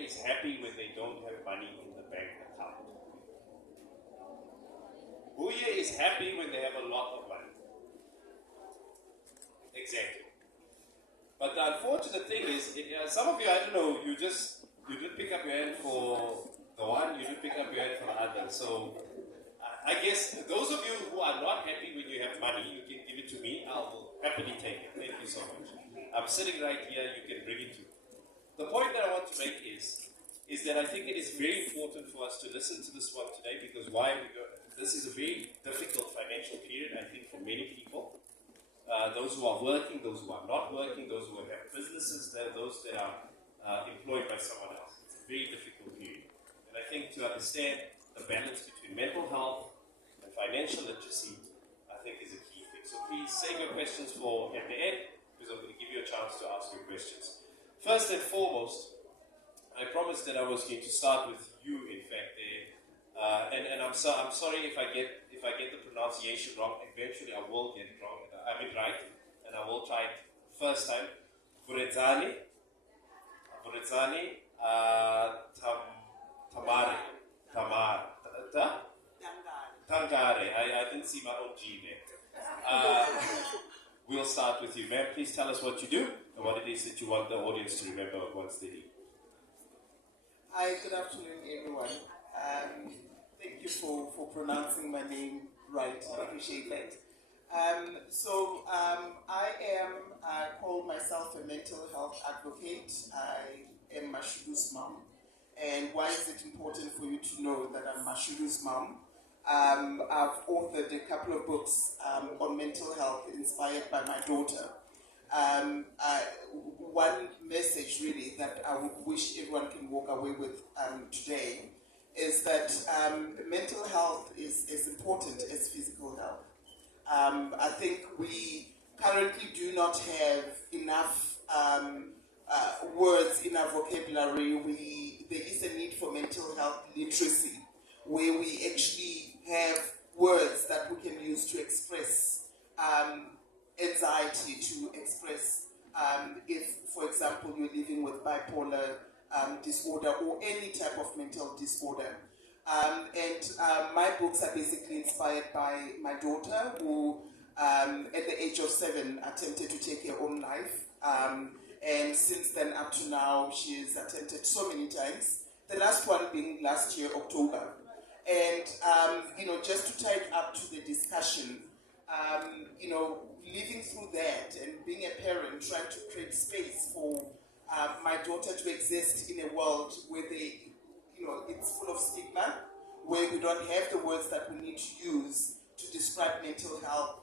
is happy when they don't have money in the bank account? Who here is happy when they have a lot of money? Exactly. But the unfortunate thing is, some of you, I don't know, you didn't pick up your hand for the one, you didn't pick up your hand for the other. So I guess those of you who are not happy when you have money, you can give it to me. I will happily take it. Thank you so much. I'm sitting right here. You can bring it to me. The point that I want to make is that I think it is very important for us to listen to this one today because this is a very difficult financial period, I think, for many people. Those who are working, those who are not working, those who have businesses, those that are employed by someone else. It's a very difficult period. And I think to understand the balance between mental health and financial literacy, I think is a key thing. So please save your questions for at the end, because I'm going to give you a chance to ask your questions. First and foremost, I promised that I was going to start with you, in fact, and I'm sorry if I get the pronunciation wrong. Eventually, I will get it wrong. I mean right, and I will try it first time. Burezani, Tangare. I didn't see my own G there. We'll start with you, ma'am. Please tell us what you do and what it is that you want the audience to remember once they leave. Hi, good afternoon, everyone. Thank you for pronouncing my name right. I appreciate that. I call myself a mental health advocate. I am Mashudu's mom. And why is it important for you to know that I'm Mashudu's mom? I've authored a couple of books on mental health inspired by my daughter. One message really that I would wish everyone can walk away with today is that mental health is as important as physical health. I think we currently do not have enough words in our vocabulary. There is a need for mental health literacy, where we actually have words that we can use to express anxiety, to express if, for example, you're living with bipolar disorder or any type of mental disorder. My books are basically inspired by my daughter, who at the age of 7 attempted to take her own life. And since then up to now, she has attempted so many times. The last one being last year, October. And, just to tie it up to the discussion, living through that and being a parent, trying to create space for my daughter to exist in a world where it's full of stigma, where we don't have the words that we need to use to describe mental health.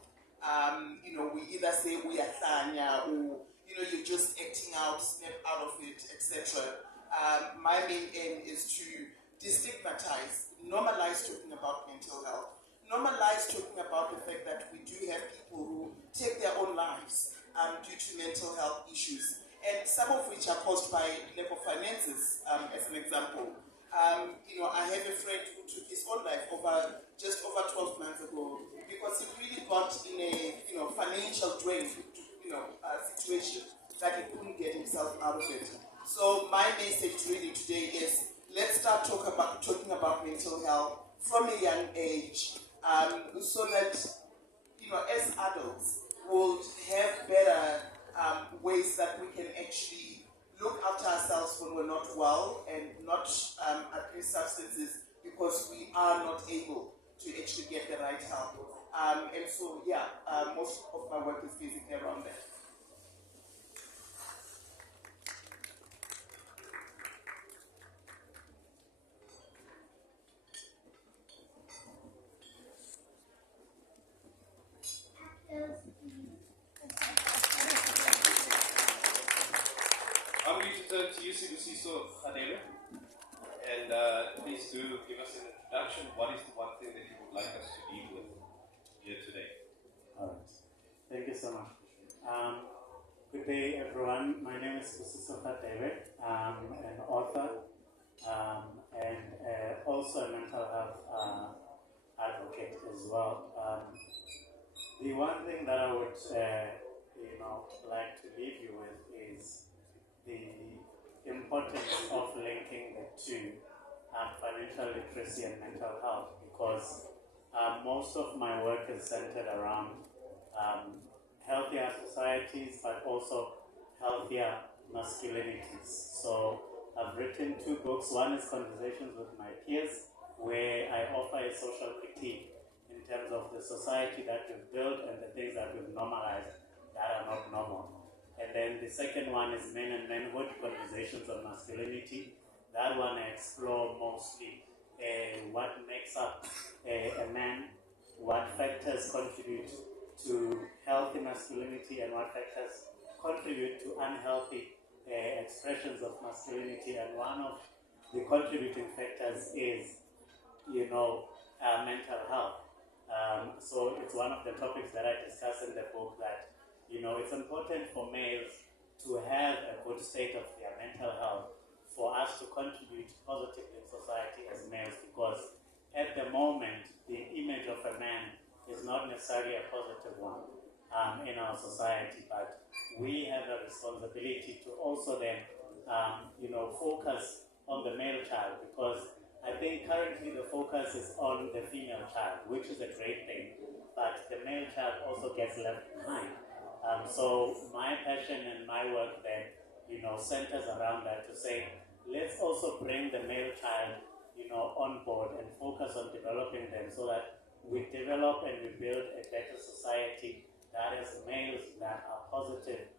We either say we are thanya, or you're just acting out, snap out of it, etc. My main aim is to destigmatize, normalize talking about mental health, normalize talking about the fact that we do have people who take their own lives due to mental health issues, and some of which are caused by lack of finances, as an example. I have a friend who took his own life just over 12 months ago because he really got in a financial drain situation that he couldn't get himself out of it. So my message really today is, let's start talking about mental health from a young age, so that as adults we'll have better ways that we can actually look after ourselves when we're not well and not abuse substances because we are not able to actually get the right help. Most of my work is basically around that. I'm going to turn to you, Sibusiso, and please do give us an introduction. What is the one thing that you would like us to deal with here today? All right. Thank you so much. Good day, everyone. My name is Sibusiso. I'm an author and also a mental health advocate as well. The one thing that I would like to leave you with is the importance of linking financial literacy and mental health because most of my work is centered around healthier societies, but also healthier masculinities. So I've written 2 books. One is Conversations with My Peers, where I offer a social critique in terms of the society that we've built and the things that we've normalized that are not normal. And then the second one is Men and Manhood, Conversations on Masculinity. That one I explore mostly what makes up a man, what factors contribute to healthy masculinity and what factors contribute to unhealthy expressions of masculinity. And one of the contributing factors is, mental health. So it's one of the topics that I discuss in the book that, it's important for males to have a good state of their mental health for us to contribute positively in society as males, because at the moment, the image of a man is not necessarily a positive one in our society, but we have a responsibility to also then, focus on the male child, because I think currently the focus is on the female child, which is a great thing, but the male child also gets left behind. So my passion and my work then, centers around that to say, let's also bring the male child, on board and focus on developing them so that we develop and we build a better society that has males that are positive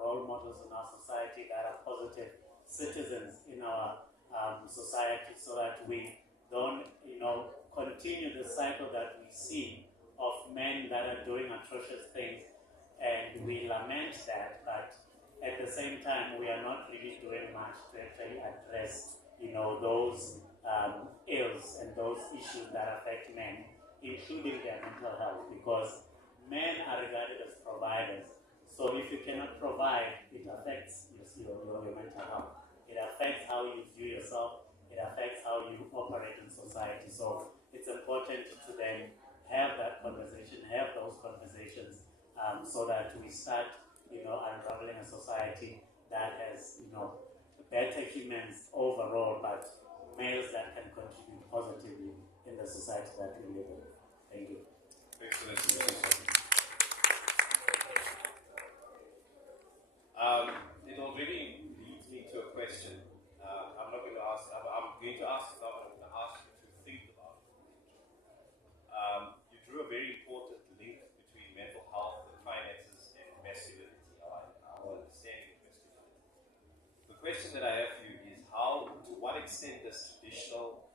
role models in our society, that are positive citizens in our society, so that we don't, continue the cycle that we see of men that are doing atrocious things, and we lament that, but at the same time, we are not really doing much to actually address, those ills and those issues that affect men, including their mental health, because men are regarded as providers. So if you cannot provide, it affects your mental health. It affects how you view yourself. It affects how you operate in society. So it's important to then have that conversation, have those conversations, so that we start, unraveling a society that has, better humans overall, but males that can contribute positively in the society that we live in. Thank you. Excellent. It already leads me to a question. I'm not going to ask. I'm going to ask now. I'm going to ask you to think about it. You drew a very important link between mental health and finances and masculinity. Our understanding of masculinity. The question that I have for you is to what extent does traditional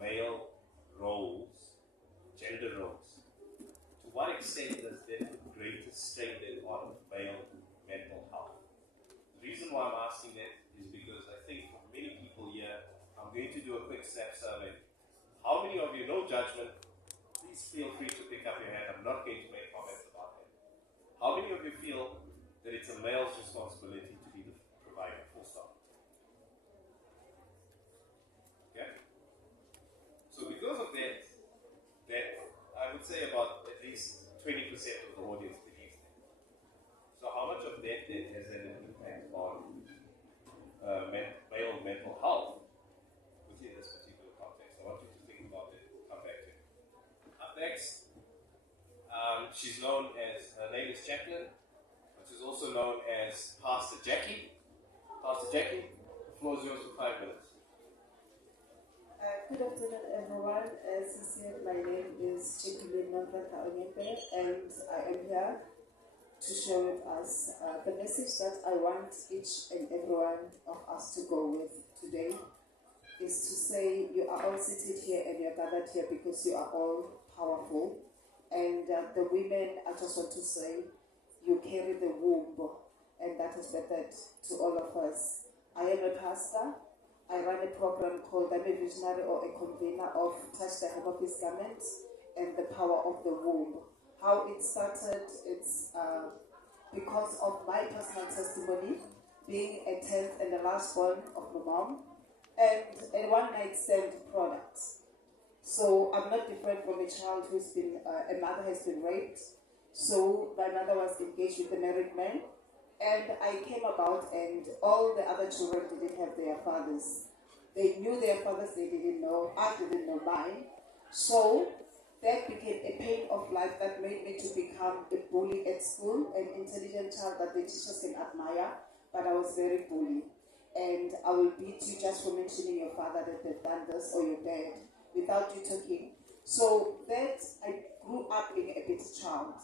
male roles, gender roles, to what extent does that put greater strain on male mental health? The reason why I'm asking that is because I think for many people here, I'm going to do a quick snap survey. How many of you, no judgment, please feel free to pick up your hand. I'm not going to make comments about it. How many of you feel that it's a male's responsibility to be the provider, full stop? Okay? So because of that I would say about at least 20% of the audience believes that. So how much of that then has had an impact on male mental health within this particular context? I want you to think about it. Come back to it. Up next, she's known as, her name is Jacqueline, but she's also known as Pastor Jackie. Pastor Jackie, the floor is yours for 5 minutes. Good afternoon, everyone. As you said, my name is Jacqueline Nongrata Onyepe, and I am here to share with us the message that I want each and every one of us to go with today is to say you are all seated here and you're gathered here because you are all powerful. And the women, I just want to say, you carry the womb, and that is method to all of us. I am a pastor. I run a program called I'm a visionary or a convener of Touch the Hem of His Garment and the Power of the Womb. How it started, it's because of my personal testimony, being a 10th and the last born of my mom, and a one-night stand product. So I'm not different from a child who's been, a mother has been raped. So my mother was engaged with a married man. And I came about and all the other children didn't have their fathers. They knew their fathers, they didn't know. I didn't know mine. So that became a pain of life that made me to become a bully at school, an intelligent child that the teachers can admire, but I was very bully. And I will beat you just for mentioning your father that they've done this or your dad without you talking. So that I grew up being a bitter child.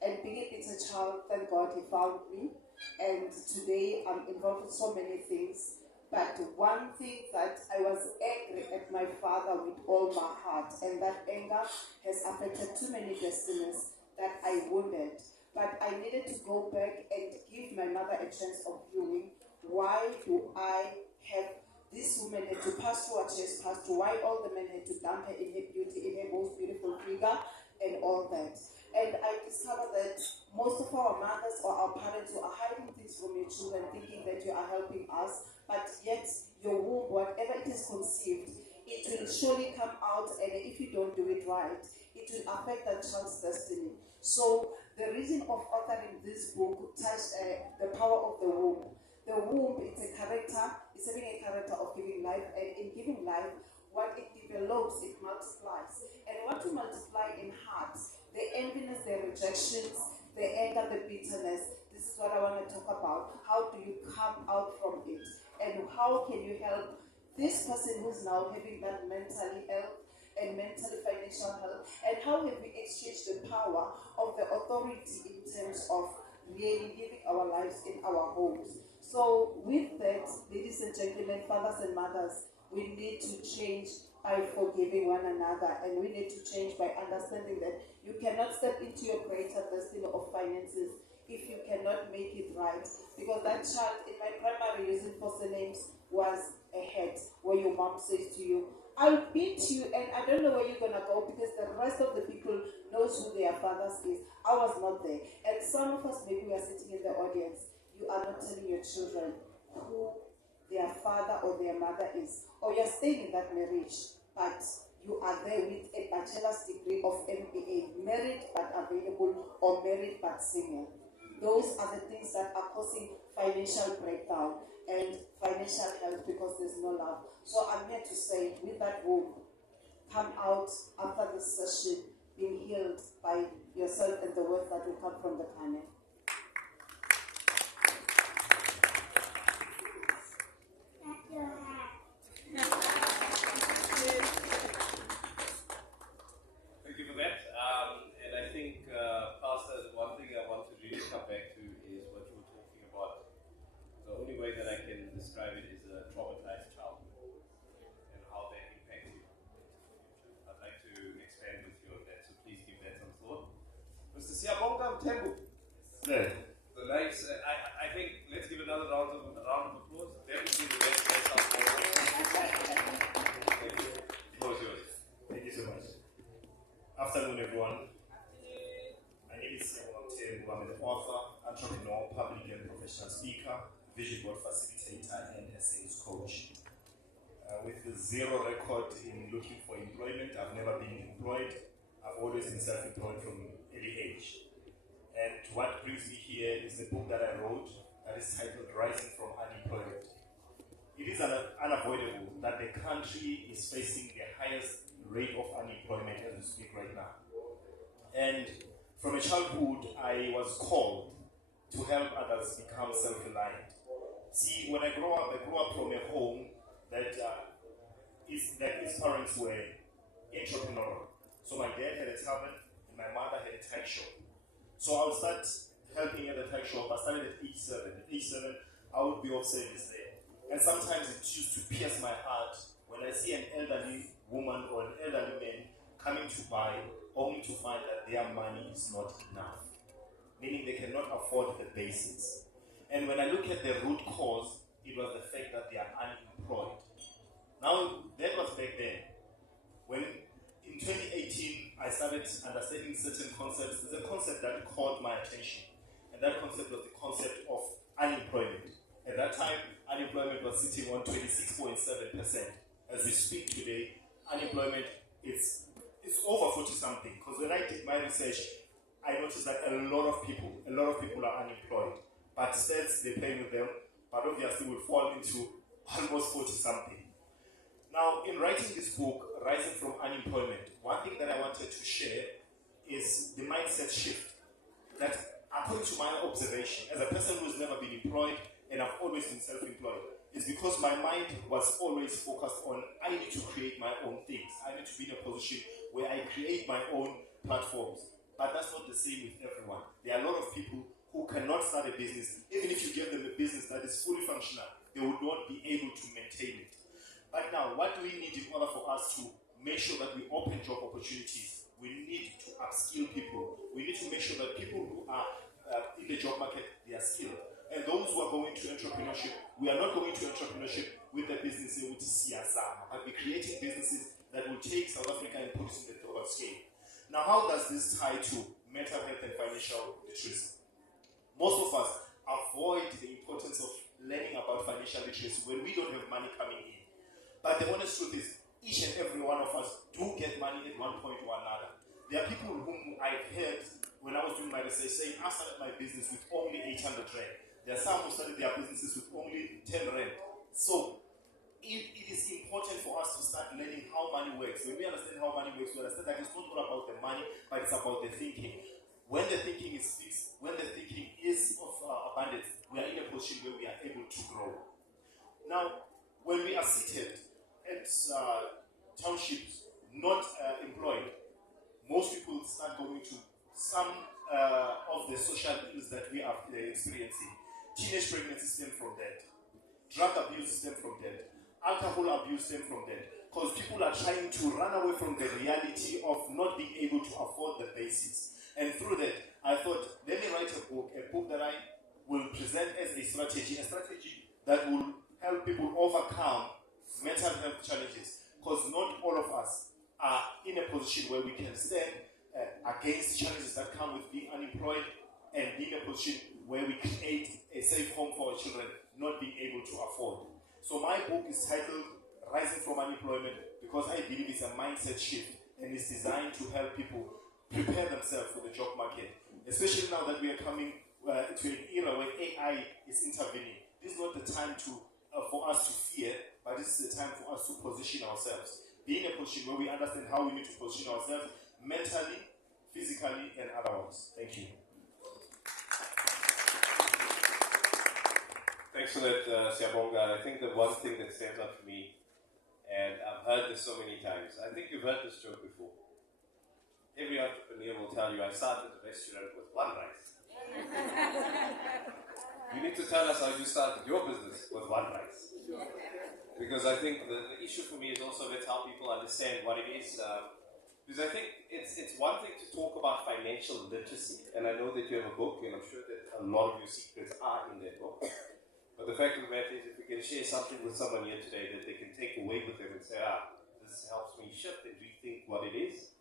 And being a bitter child, thank God he found me. And today I'm involved in so many things. But one thing that I was angry at my father with all my heart, and that anger has affected too many destinies that I wounded. But I needed to go back and give my mother a chance of viewing. Why do I have this woman had to pass through what she has passed through? Why all the men had to dump her in her beauty, in her most beautiful figure, and all that? And I discovered that most of our mothers or our parents who are hiding things from your children, thinking that you are helping us, but yet your womb, whatever it is conceived, it will surely come out, and if you don't do it right, it will affect that child's destiny. So the reason of authoring this book touched the power of the womb. The womb, it's a character, it's having a character of giving life, and in giving life, what it develops, it multiplies. And what to multiply in hearts, the enviness, the rejections, the anger, the bitterness, this is what I want to talk about. How do you come out from it? And how can you help this person who's now having that mentally health and mentally financial health? And how have we exchanged the power of the authority in terms of really living our lives in our homes? So with that, ladies and gentlemen, fathers and mothers, we need to change by forgiving one another, and we need to change by understanding that you cannot step into your greater destiny of finances if you cannot make it right. Because that child in my primary using foster names was a head where your mom says to you, I'll beat you and I don't know where you're gonna go, because the rest of the people knows who their fathers is. I was not there. And some of us, maybe we are sitting in the audience, you are not telling your children who their father or their mother is, or you're staying in that marriage, but you are there with a bachelor's degree of MBA, married but available, or married but single. Those are the things that are causing financial breakdown and financial health, because there's no love. So I'm here to say, with that womb, come out after this session being healed by yourself and the words that will come from the panel. Thank you for that. And I think, Pastor, one thing I want to really come back to is what you were talking about. The only way that I can describe it is a traumatized childhood and how that impacts you. I'd like to expand with you on that, so please give that some thought. Mr. Siabonga Mtembu. The nice, I think, let's give another round of applause. Definitely the best out there. Thank you. The floor is yours. Thank you so much. Afternoon, everyone. My name is Siabonga Mtembu. I'm an author, entrepreneur, public and professional speaker, vision board facilitator, and a sales coach. With zero record in looking for employment, I've never been employed. I've always been self-employed from early age. And what brings me here is the book that I wrote that is titled Rising from Unemployment. It is unavoidable that the country is facing the highest rate of unemployment as we speak right now. And from a childhood, I was called to help others become self-reliant. See, when I grew up from a home that his parents were entrepreneurial. So my dad had a tavern and my mother had a tire shop. So I would start helping at the tire shop. I started at age 7. At age 7, I would be of service there. And sometimes it used to pierce my heart when I see an elderly woman or an elderly man coming to buy, only to find that their money is not enough. Meaning they cannot afford the basics. And when I look at the root cause, it was the fact that they are unemployed. Now, that was back then. When in 2018, I started understanding certain concepts. There's a concept that caught my attention. And that concept was the concept of unemployment. At that time, unemployment was sitting on 26.7%. As we speak today, unemployment is over 40-something. Because when I did my research, I noticed that a lot of people are unemployed. But stats, they play with them, but obviously will fall into almost 40-something. Now, in writing this book, Rising from Unemployment, one thing that I wanted to share is the mindset shift that, according to my observation, as a person who's never been employed and I've always been self-employed, is because my mind was always focused on I need to create my own things. I need to be in a position where I create my own platforms. But that's not the same with everyone. There are a lot of people who cannot start a business. Even if you give them a business that is fully functional, they will not be able to maintain it. But now, what do we need in order for us to make sure that we open job opportunities? We need to upskill people. We need to make sure that people who are in the job market, they are skilled. And those who are going to entrepreneurship, we are not going to entrepreneurship with the business in CSR, but we're creating businesses that will take South Africa and put it in the global scale. Now, how does this tie to mental health and financial literacy? Most of us avoid the importance of learning about financial literacy when we don't have money coming in. But the honest truth is, each and every one of us do get money at one point or another. There are people whom I've heard when I was doing my research saying, I started my business with only 800 rand. There are some who started their businesses with only 10 rand. So, it is important for us to start learning how money works. When we understand how money works, we understand that it's not all about the money, but it's about the thinking. When the thinking is fixed, when the thinking is of abundance, we are in a position where we are able to grow. Now, when we are seated at townships, not employed, most people start going to some of the social ills that we are experiencing. Teenage pregnancy stem from that. Drug abuse stem from that. Alcohol abuse stem from that. Because people are trying to run away from the reality of not being able to afford the basics. And through that, I thought, let me write a book that I will present as a strategy that will help people overcome mental health challenges. Because not all of us are in a position where we can stand against challenges that come with being unemployed and being in a position where we create a safe home for our children not being able to afford. So my book is titled Rising from Unemployment because I believe it's a mindset shift and it's designed to help people prepare themselves for the job market, especially now that we are coming to an era where AI is intervening. This is not the time for us to fear, but this is the time for us to position ourselves. Be in a position where we understand how we need to position ourselves mentally, physically, and otherwise. Thank you. Thanks for that, Siabonga. I think the one thing that stands out for me, and I've heard this so many times, I think you've heard this joke before. Every entrepreneur will tell you, I started a restaurant with one rice. You need to tell us how you started your business with one rice. Because I think the issue for me is also let's help people understand what it is. Because I think it's one thing to talk about financial literacy, and I know that you have a book, and I'm sure that a lot of your secrets are in that book. But the fact of the matter is, if we can share something with someone here today that they can take away with them and say, this helps me shift and rethink what it is.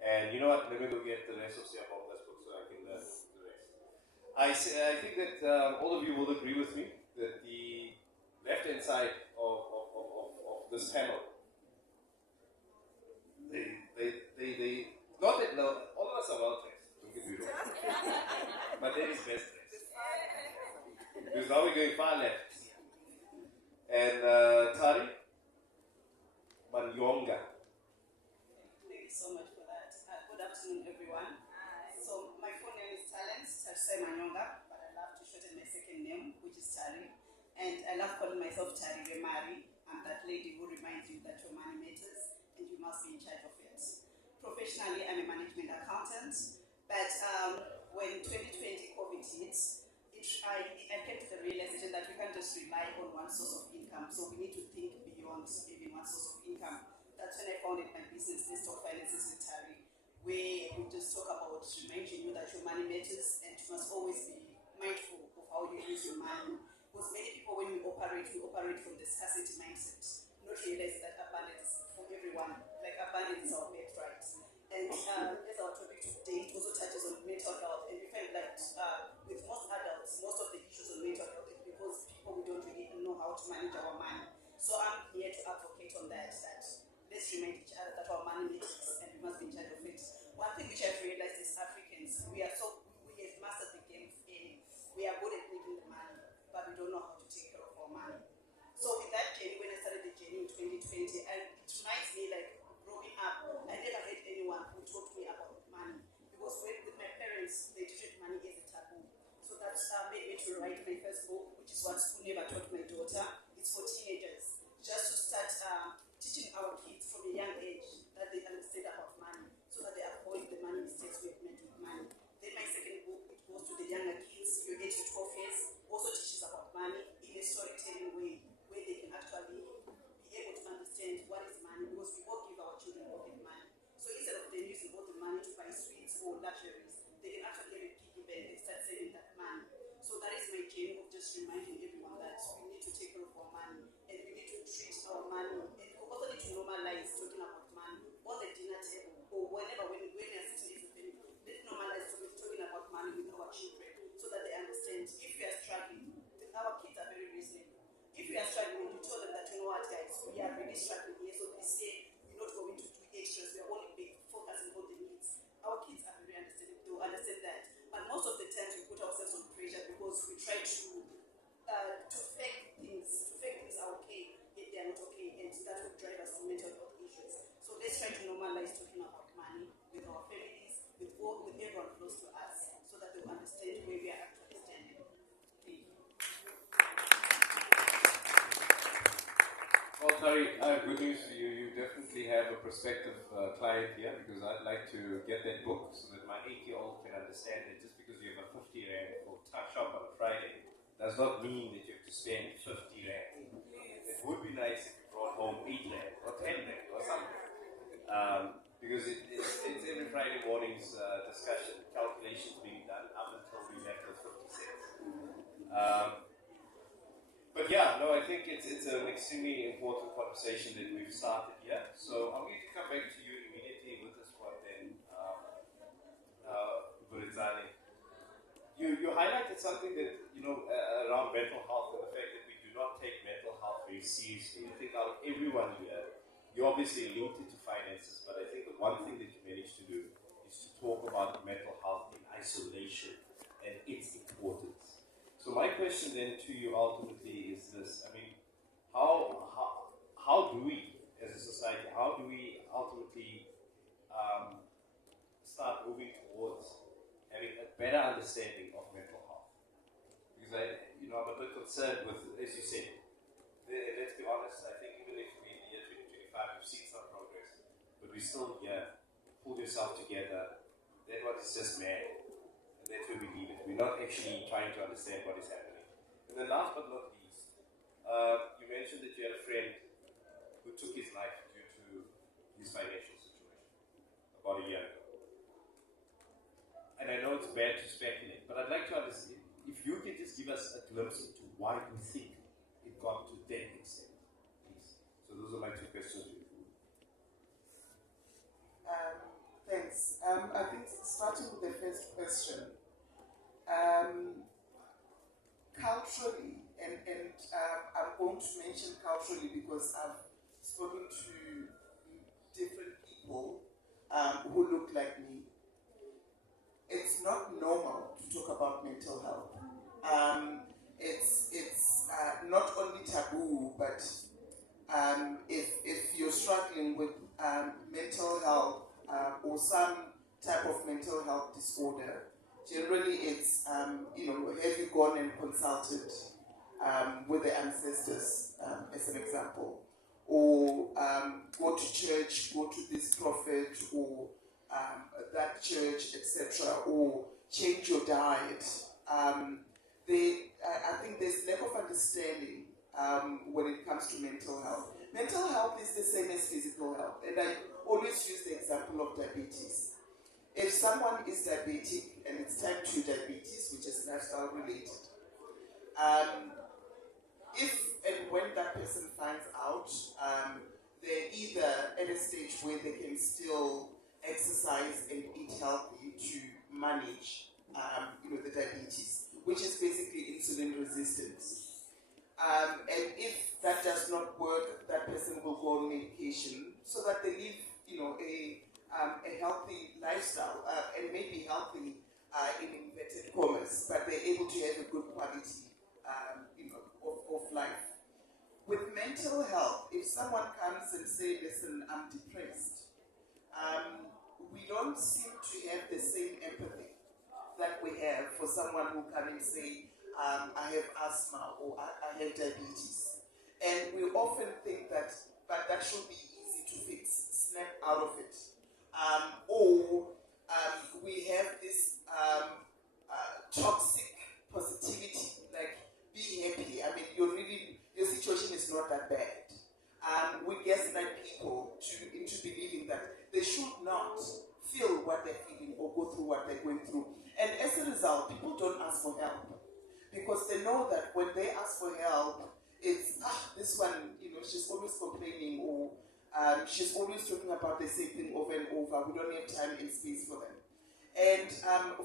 And you know what? Let me go get the rest of Siabonga's book so I can learn the rest. I think that all of you will agree with me that the left-hand side of this panel, they not that no, all of us are well dressed, don't get me wrong. But that is best dressed. Because now we're going far left. And Tari Manyonga. Thank you so much for that. Good afternoon, everyone. So my full name is Talents Tarsai Manyonga, but I love to shorten my second name, which is Tari. And I love calling myself Tari Remari. I'm that lady who reminds you that your money matters and you must be in charge of it. Professionally, I'm a management accountant, but when 2020 COVID hit, I came to the realization that we can't just rely on one source of income, so we need to think beyond even one source of income. That's when I founded my business, Stock Finances with Tari, where we just talk about reminding you that your money matters and you must always be mindful of how you use your money. Because many people, when we operate from the scarcity mindset, not realize that abundance is for everyone. Like abundance is our birthright. And as our topic today, it also touches on mental health. And we find that with most adults, most of the issues on mental health is because people we don't really know how to manage our money. So I'm here to advocate on that let's remind each other that our money matters and we must be in charge of it. One thing which I've realized is Africans, we have mastered the game of earning. We are good at making the money, but we don't know how to take care of our money. So with that, Jenny, when I really struggling here. So this year, we're not going to do extras. We are only focusing on the needs. Our kids are very understanding. They will understand that. But most of the times, we put ourselves on pressure because we try to fake things. To fake things are okay, yet they are not okay, and that will drive us to mental health issues. So let's try to normalize talking about money with our families, with everyone close to us, so that they will understand where we are actually standing. Thank you. Well, Tari, I have good news for you. You definitely have a prospective client here, because I'd like to get that book so that my 8-year-old can understand that just because you have a 50 rand for touch shop on a Friday does not mean that you have to spend 50 rand. It would be nice if you brought home 8 rand or 10 rand or something. Because it's every Friday morning's discussion, calculations being done up until we left with 50 cents. But yeah, no, I think it's an extremely important conversation that we've started here. So I'm going to come back to you immediately with this one then, Burizani. You highlighted something that, around mental health and the fact that we do not take mental health very seriously. I think out of everyone here, you obviously linked it to finances, but I think the one thing that you managed to do is to talk about mental health in isolation and its importance. So my question then to you ultimately is this: I mean, how do we, as a society, how do we ultimately start moving towards having a better understanding of mental health? Because I'm a bit concerned with, as you said, let's be honest, I think even if we're in the year 2025, we've seen some progress, but we're still here. Pull yourself together. That one is just mad. And that's where we leave it. We're not actually trying to understand what is happening. And then last but not least, you mentioned that you had a friend who took his life due to his financial situation about a year ago. And I know it's bad to speculate, but I'd like to understand, if you could just give us a glimpse into why you think it got to that extent, please. So those are my two questions. Thanks. I think starting with the first question, culturally, and I'm going to mention culturally because I've spoken to different people who look like me. It's not normal to talk about mental health. It's not only taboo, but if you're struggling with mental health or some type of mental health disorder, generally it's, have you gone and consulted with the ancestors, as an example, or go to church, go to this prophet, or that church, etc., or change your diet. I think there's lack of understanding when it comes to mental health. Mental health is the same as physical health, and I always use the example of diabetes. If someone is diabetic and it's type 2 diabetes, which is lifestyle related, if and when that person finds out, they're either at a stage where they can still exercise and eat healthy to manage, the diabetes, which is basically insulin resistance. And if that does not work, that person will go on medication so that they live, a healthy lifestyle, and maybe healthy in inverted commas, but they're able to have a good quality, of life. With mental health, if someone comes and say, "Listen, I'm depressed," we don't seem to have the same empathy that we have for someone who can and say, "I have asthma," or I have diabetes. And we often think that, but that should be easy to fix, snap out of it. Or we have this toxic positivity, like, be happy. I mean, your situation is not that bad. We gaslight people into believing that they should not feel what they're feeling or go through what they're going through. And as a result, people don't ask for help because they know that when they ask for help, it's, this one, she's always complaining, or she's always talking about the same thing over and over. We don't have time and space for them. And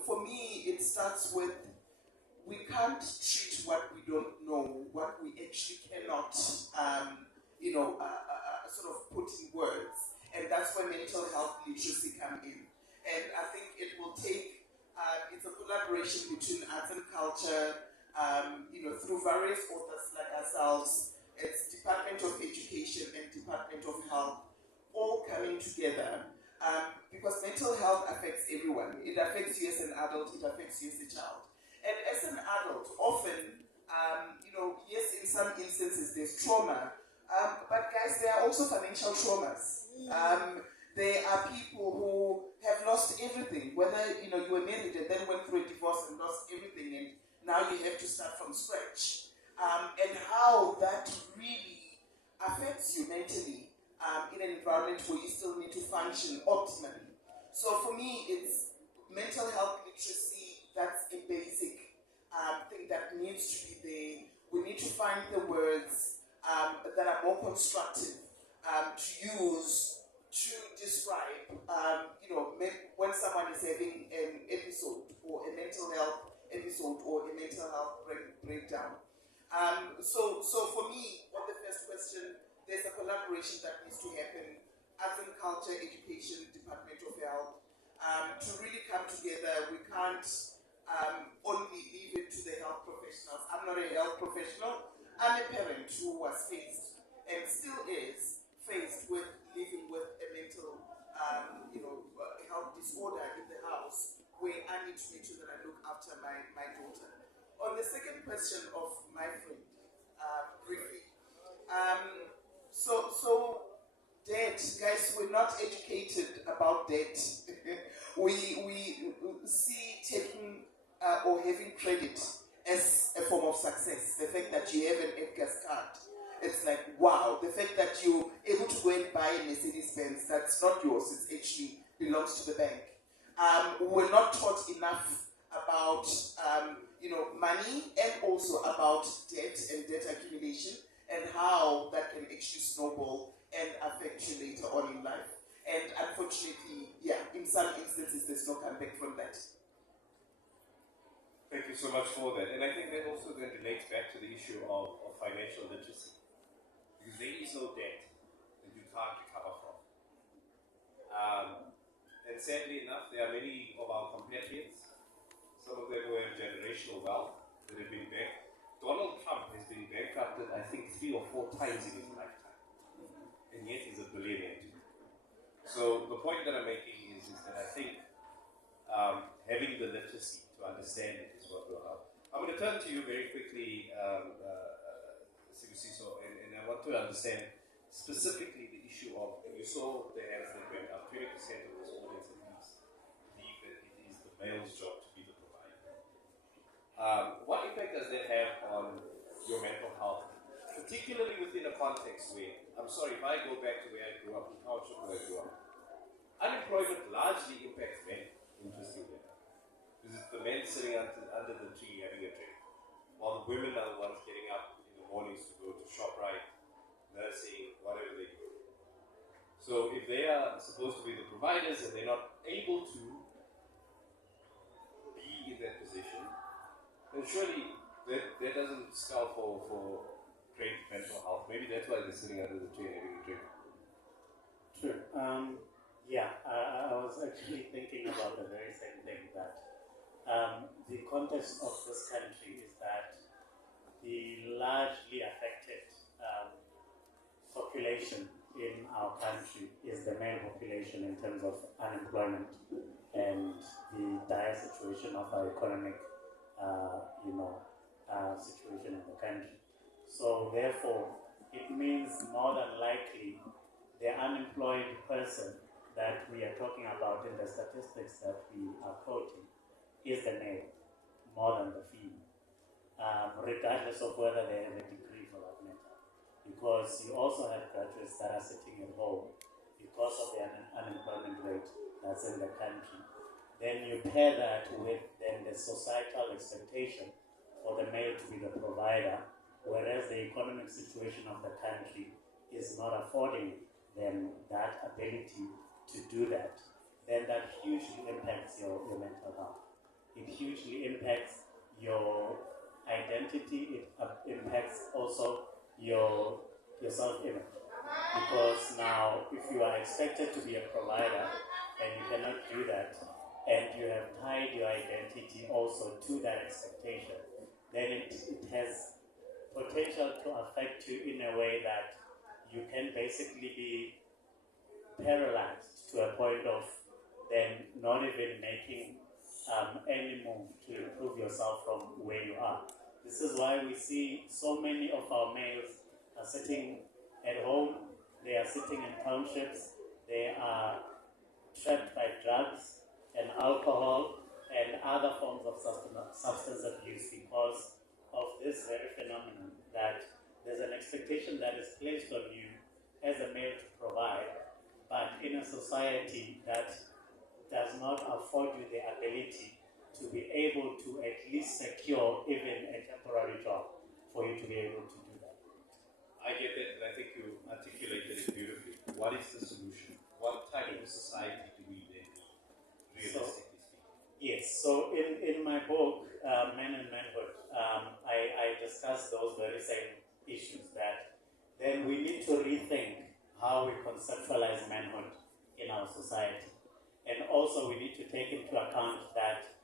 for me, it starts with, we can't treat what we don't know, what we actually cannot, sort of put in words, and that's where mental health literacy come in. And I think it will take, it's a collaboration between arts and culture, through various authors like ourselves. It's Department of Education and Department of Health all coming together, because mental health affects everyone. It affects you as an adult, it affects you as a child. And as an adult, often, yes, in some instances there's trauma, but guys, there are also financial traumas. There are people who have lost everything, whether you were married and then went through a divorce and lost everything, and now you have to start from scratch. And how that really affects you mentally in an environment where you still need to function optimally. So for me, it's mental health literacy. That's a basic thing that needs to be there. We need to find the words that are more constructive to use to describe, when someone is having an episode or a mental health episode or a mental health breakdown. So for me, on the first question, there's a collaboration that needs to happen, arts and culture, education, Department of Health, to really come together. We can't only leave it to the health professionals. I'm not a health professional. I'm a parent who was faced and still is faced with living with a mental, health disorder in the house, where I need to make sure that I look after my daughter. On the second question of my friend, briefly, so debt, guys, we're not educated about debt. we see taking or having credit as a form of success. The fact that you have an Edgar's card, it's like, wow. The fact that you're able to go and buy a Mercedes Benz, that's not yours, it actually belongs to the bank. We're not taught enough about money, and also about debt and debt accumulation, and how that can actually snowball and affect you later on in life. And unfortunately, in some instances, there's no comeback from that. Thank you so much for that. And I think that also then relates back to the issue of financial literacy. Because there is no debt that you can't recover from. And sadly enough, there are many of our compatriots, some of them who have generational wealth that have been banked. Donald Trump has been bankrupted, I think, 3 or 4 times in his lifetime. And yet he's a billionaire too. So the point that I'm making is that I think having the literacy to understand it is what will help. I'm going to turn to you very quickly, Sibusiso, and I want to understand specifically the issue of, and you saw the hands that went up, 20% of this audience at least believe that it is the male's job to be the provider. What impact does that have on your mental health, particularly within a context where, I'm sorry, if I go back to where I grew up, the township where I grew up, unemployment largely impacts men, interestingly enough. Because it's the men sitting under the tree having a drink, while the women are the ones getting up in the mornings to go to ShopRite, nursing, whatever they do. So if they are supposed to be the providers and they're not able to be in that position, then surely that doesn't spell for great mental health. Maybe that's why they're sitting under the tree and having a drink. Sure. I was actually thinking about the very same thing, that the context of this country is that the largely affected population in our country is the male population in terms of unemployment and the dire situation of our economic situation in the country. So therefore, it means more than likely the unemployed person that we are talking about in the statistics that we are quoting is the male more than the female, regardless of whether they have a degree for that matter. Because you also have graduates that are sitting at home because of the unemployment rate that's in the country. Then you pair that with then the societal expectation for the male to be the provider, whereas the economic situation of the country is not affording them that ability to do that, then that hugely impacts your mental health. It hugely impacts your identity. It impacts also your self-image, because expected to be a provider and you cannot do that, and you have tied your identity also to that expectation, then it has potential to affect you in a way that you can basically be paralyzed to a point of then not even making any move to improve yourself from where you are. This is why we see so many of our males are sitting at home, they are sitting in townships, they are trapped by drugs and alcohol and other forms of substance abuse because of this very phenomenon that there's an expectation that is placed on you as a male to provide, but in a society that does not afford you the ability to be able to at least secure even a temporary job for you to be able to do that. I get that, and I think you articulated it beautifully. What is the solution? What type of society do we then need, realistically speaking? Yes, so in my book, Men and Manhood, I discuss those very same issues that then we need to rethink how we conceptualize manhood in our society. And also we need to take into account that